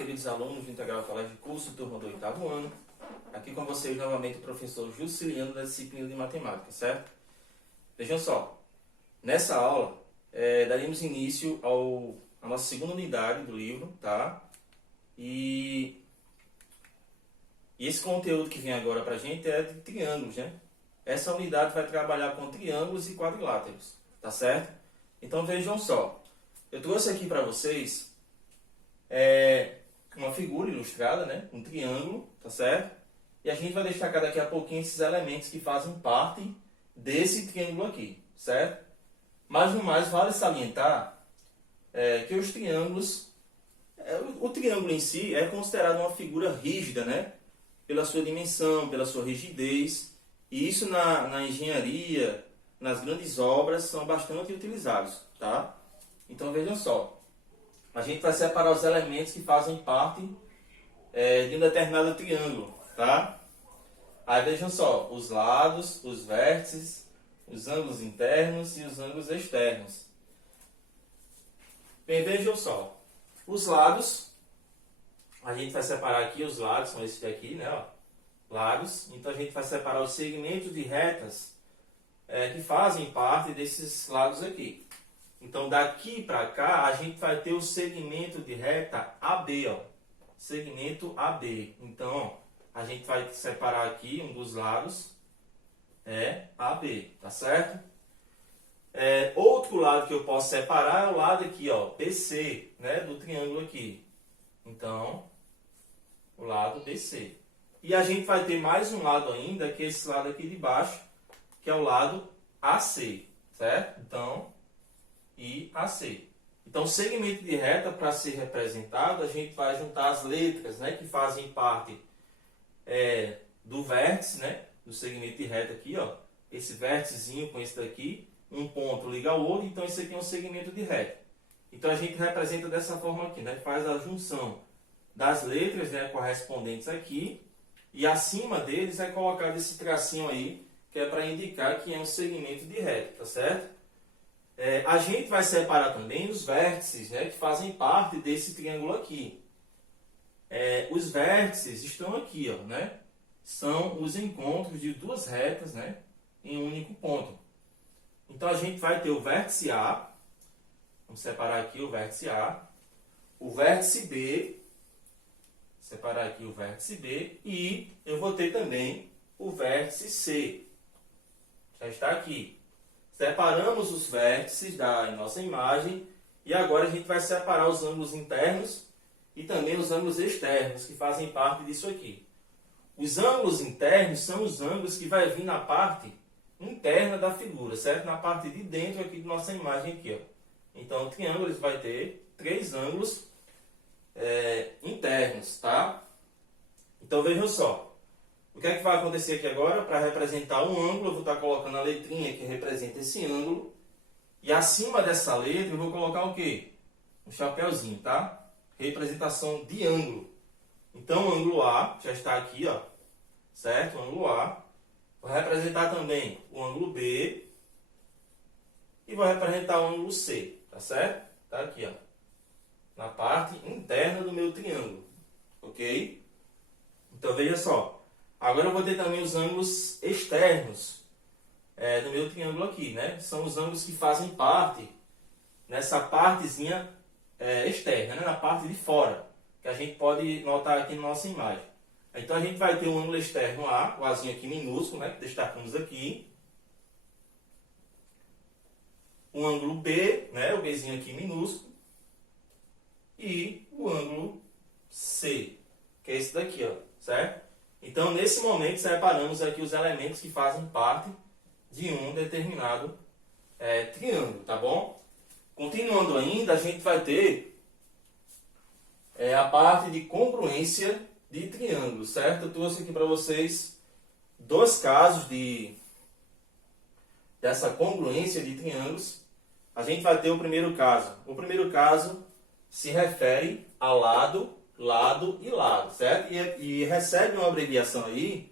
queridos alunos do Integral Colégio de Curso, turma do 8º ano. Aqui com vocês novamente o professor Jusciliano da disciplina de Matemática, certo? Vejam só, nessa aula daremos início à nossa segunda unidade do livro, tá? E esse conteúdo que vem agora pra gente é de triângulos, né? Essa unidade vai trabalhar com triângulos e quadriláteros, tá certo? Então vejam só, eu trouxe aqui para vocês uma figura ilustrada, né? Um triângulo, tá certo? E a gente vai destacar daqui a pouquinho esses elementos que fazem parte desse triângulo aqui, certo? Mas no mais vale salientar que os triângulos, o triângulo em si é considerado uma figura rígida, né? Pela sua dimensão, pela sua rigidez, e isso na engenharia, nas grandes obras, são bastante utilizados, tá? Então vejam só, a gente vai separar os elementos que fazem parte de um determinado triângulo, tá? Aí vejam só, os lados, os vértices, os ângulos internos e os ângulos externos. Bem, vejam só, os lados, a gente vai separar aqui os lados, são esses daqui, né? Ó, lados, então a gente vai separar os segmentos de retas que fazem parte desses lados aqui. Então, daqui para cá, a gente vai ter o segmento de reta AB, ó. Segmento AB. Então, ó, a gente vai separar aqui um dos lados, AB, tá certo? Outro lado que eu posso separar é o lado aqui, ó, BC, né, do triângulo aqui. Então, o lado BC. E a gente vai ter mais um lado ainda, que é esse lado aqui de baixo, que é o lado AC, certo? Então, e AC. Então, o segmento de reta, para ser representado, a gente vai juntar as letras, né, que fazem parte do vértice, né, do segmento de reta aqui, ó. Esse vérticezinho com esse daqui, um ponto liga ao outro, então esse aqui é um segmento de reta. Então, a gente representa dessa forma aqui, né, faz a junção das letras, né, correspondentes aqui, e acima deles é colocado esse tracinho aí, que é para indicar que é um segmento de reta, tá certo? A gente vai separar também os vértices, né, que fazem parte desse triângulo aqui. Os vértices estão aqui, ó, né? São os encontros de duas retas, né, em um único ponto. Então, a gente vai ter o vértice A, vamos separar aqui o vértice A, o vértice B, separar aqui o vértice B, e eu vou ter também o vértice C, já está aqui. Separamos os vértices da nossa imagem e agora a gente vai separar os ângulos internos e também os ângulos externos, que fazem parte disso aqui. Os ângulos internos são os ângulos que vai vir na parte interna da figura, certo? Na parte de dentro aqui da nossa imagem aqui, ó. Então, o triângulo vai ter três ângulos internos, tá? Então, vejam só. O que é que vai acontecer aqui agora? Para representar um ângulo, eu vou estar colocando a letrinha que representa esse ângulo. E acima dessa letra eu vou colocar o quê? Um chapéuzinho, tá? Representação de ângulo. Então, o ângulo A já está aqui, ó. Certo? O ângulo A. Vou representar também o ângulo B. E vou representar o ângulo C. Tá certo? Tá aqui, ó. Na parte interna do meu triângulo. Ok? Então, veja só. Agora eu vou ter também os ângulos externos do meu triângulo aqui, né? São os ângulos que fazem parte nessa partezinha externa, né? Na parte de fora, que a gente pode notar aqui na nossa imagem. Então a gente vai ter um ângulo externo A, o Azinho aqui minúsculo, né? Que destacamos aqui. Um ângulo B, né? O Bzinho aqui minúsculo. E o ângulo C, que é esse daqui, ó, certo? Então, nesse momento, separamos aqui os elementos que fazem parte de um determinado triângulo, tá bom? Continuando ainda, a gente vai ter a parte de congruência de triângulos, certo? Eu trouxe aqui para vocês dois casos dessa congruência de triângulos. A gente vai ter o primeiro caso. O primeiro caso se refere a lado e lado, certo? E recebe uma abreviação aí,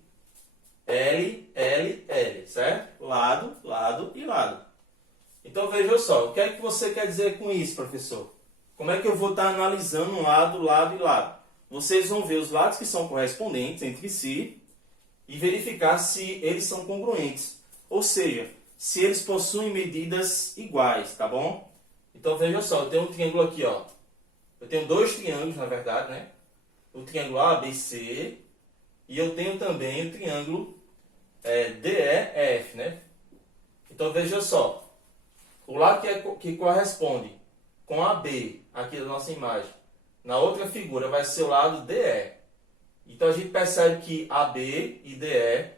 L, certo? Lado e lado. Então, veja só, o que é que você quer dizer com isso, professor? Como é que eu vou estar analisando um lado e lado? vocês vão ver os lados que são correspondentes entre si e verificar se eles são congruentes. Ou seja, se eles possuem medidas iguais, tá bom? Então veja só, eu tenho um triângulo aqui, ó. Eu tenho dois triângulos, na verdade, né? O triângulo ABC e eu tenho também o triângulo DEF, né? Então veja só, o lado que corresponde com AB, aqui da nossa imagem, na outra figura vai ser o lado DE. Então a gente percebe que AB e DE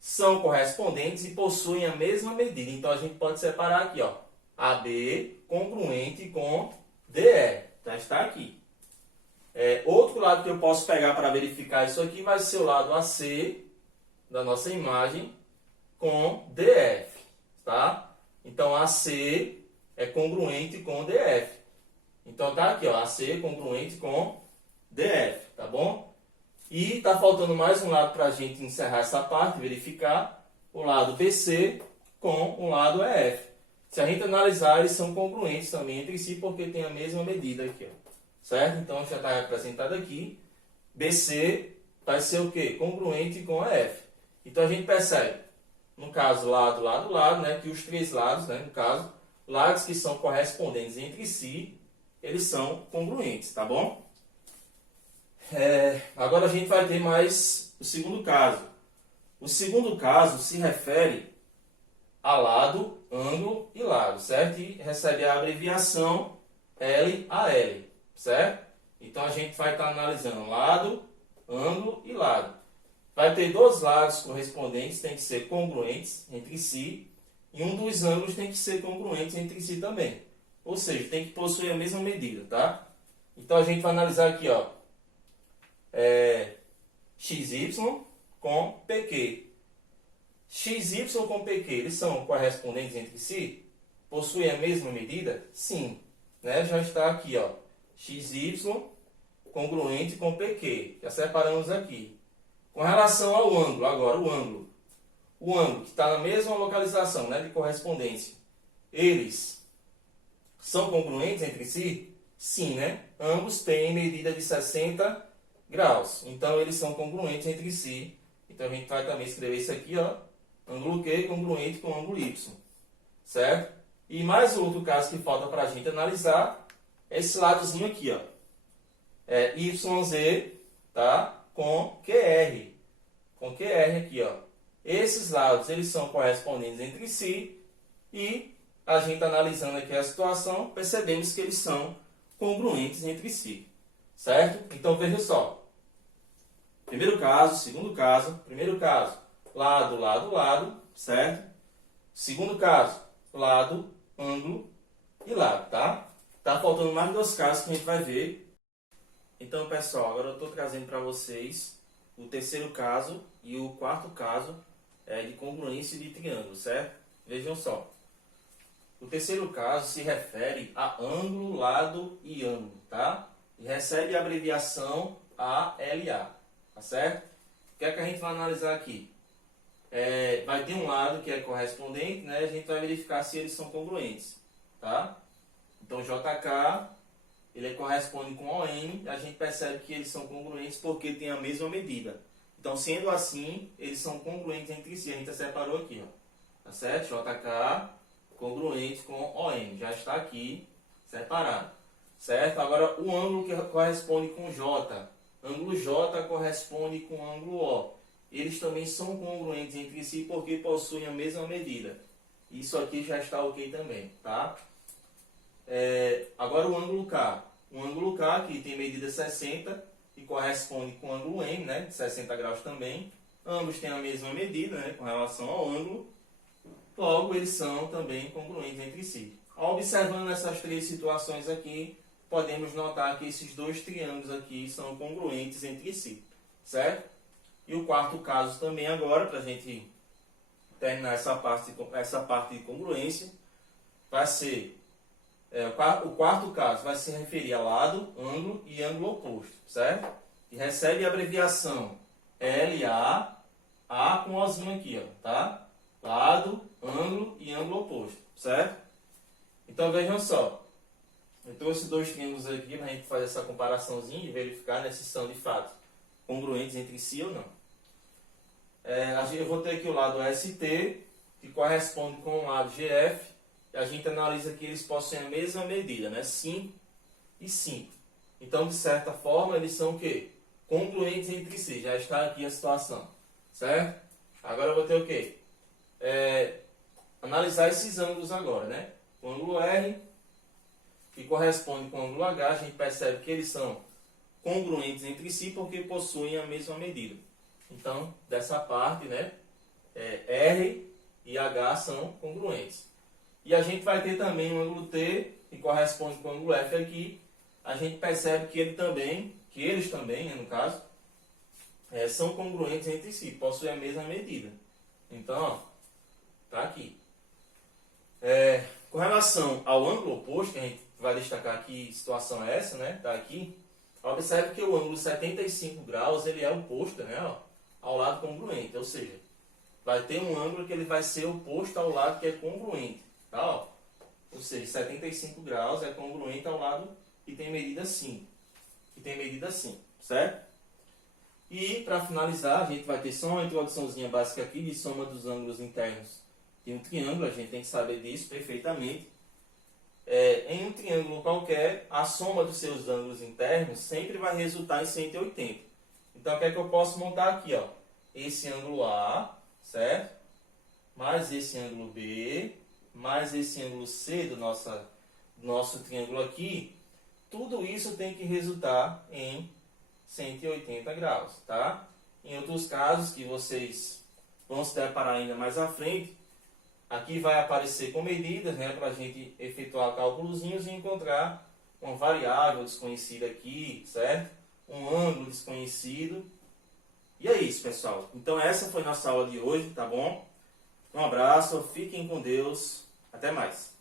são correspondentes e possuem a mesma medida. Então a gente pode separar aqui, ó, AB congruente com DE. Já está aqui. Outro lado que eu posso pegar para verificar isso aqui vai ser o lado AC da nossa imagem com DF, tá? Então AC é congruente com DF. Então tá aqui, ó, AC congruente com DF, tá bom? E tá faltando mais um lado para a gente encerrar essa parte, verificar o lado BC com o lado EF. Se a gente analisar, eles são congruentes também entre si, porque tem a mesma medida aqui, ó. Certo? Então já está representado aqui. BC vai ser o quê? Congruente com EF. Então a gente percebe, no caso, lado, né, que os três lados, né, no caso, lados que são correspondentes entre si, eles são congruentes, tá bom? Agora a gente vai ter mais o segundo caso. O segundo caso se refere a lado, ângulo e lado, certo? E recebe a abreviação LAL, certo? Então a gente vai estar analisando lado, ângulo e lado. Vai ter dois lados correspondentes, tem que ser congruentes entre si, e um dos ângulos tem que ser congruente entre si também. Ou seja, tem que possuir a mesma medida, tá? Então a gente vai analisar aqui, ó, XY com PQ. XY com PQ, eles são correspondentes entre si? Possuem a mesma medida? Sim. Né? Já está aqui, ó, XY congruente com PQ. Já separamos aqui. Com relação ao ângulo, agora o ângulo. O ângulo que está na mesma localização, né, de correspondência. Eles são congruentes entre si? Sim, né? Ambos têm medida de 60 graus. Então, eles são congruentes entre si. Então, a gente vai também escrever isso aqui, ó. Ângulo Q congruente com ângulo Y. Certo? E mais outro caso que falta para a gente analisar é esse ladozinho aqui, ó. YZ, tá? Com QR. Com QR aqui, ó. Esses lados, eles são correspondentes entre si. E a gente analisando aqui a situação, percebemos que eles são congruentes entre si. Certo? Então, veja só. Primeiro caso, segundo caso. Primeiro caso, lado, lado, lado. Certo? Segundo caso, lado, ângulo e lado, tá? Tá faltando mais dois casos que a gente vai ver. Então, pessoal, agora eu estou trazendo para vocês o terceiro caso e o quarto caso de congruência de triângulo, certo? Vejam só. O terceiro caso se refere a ângulo, lado e ângulo, tá? E recebe a abreviação ALA, tá certo? O que é que a gente vai analisar aqui? Vai ter um lado que é correspondente, né? A gente vai verificar se eles são congruentes, tá? Então, JK, ele corresponde com ON, a gente percebe que eles são congruentes porque tem a mesma medida. Então, sendo assim, eles são congruentes entre si. A gente separou aqui, ó. Tá certo? JK congruente com ON. Já está aqui separado. Certo? Agora, o ângulo que corresponde com J. Ângulo J corresponde com ângulo O. Eles também são congruentes entre si porque possuem a mesma medida. Isso aqui já está ok também, tá? Agora o ângulo K. O ângulo K aqui tem medida 60 e corresponde com o ângulo M, né, de 60 graus também. Ambos têm a mesma medida, né, com relação ao ângulo. Logo, eles são também congruentes entre si. Observando essas três situações aqui, podemos notar que esses dois triângulos aqui são congruentes entre si, certo? E o quarto caso também agora, para a gente terminar essa parte de congruência, vai ser... o quarto caso vai se referir a lado, ângulo e ângulo oposto, certo? E recebe a abreviação LA, A com Ozinho aqui, ó, tá? Lado, ângulo e ângulo oposto, certo? Então vejam só. Eu trouxe dois triângulos aqui para a gente fazer essa comparaçãozinha e verificar, né, se são de fato congruentes entre si ou não. Eu vou ter aqui o lado ST, que corresponde com o lado GF, e a gente analisa que eles possuem a mesma medida, né? 5 e 5. Então, de certa forma, eles são o quê? Congruentes entre si. Já está aqui a situação, certo? Agora eu vou ter o quê? Analisar esses ângulos agora, né? O ângulo R, que corresponde com o ângulo H, a gente percebe que eles são congruentes entre si porque possuem a mesma medida. Então, dessa parte, né? R e H são congruentes. E a gente vai ter também o ângulo T, que corresponde com o ângulo F aqui. A gente percebe que eles também, né, no caso, são congruentes entre si, possuem a mesma medida. Então, ó, tá aqui. Com relação ao ângulo oposto, que a gente vai destacar aqui, situação é essa, né? Tá aqui. Observe que o ângulo 75 graus, ele é oposto, né, ó, ao lado congruente, ou seja, vai ter um ângulo que ele vai ser oposto ao lado que é congruente, tá, ó? Ou seja, 75 graus é congruente ao lado que tem medida 5, certo? E, para finalizar, a gente vai ter só uma introduçãozinha básica aqui de soma dos ângulos internos de um triângulo, a gente tem que saber disso perfeitamente. Em um triângulo qualquer, a soma dos seus ângulos internos sempre vai resultar em 180. Então, o que é que eu posso montar aqui? Ó? Esse ângulo A, certo? Mais esse ângulo B, mais esse ângulo C do nosso triângulo aqui. Tudo isso tem que resultar em 180 graus, tá? Em outros casos, que vocês vão se deparar ainda mais à frente, aqui vai aparecer com medidas, né, para a gente efetuar cálculozinhos e encontrar uma variável desconhecida aqui, certo? Um ângulo desconhecido. E é isso, pessoal. Então essa foi nossa aula de hoje, tá bom? Um abraço, fiquem com Deus, até mais.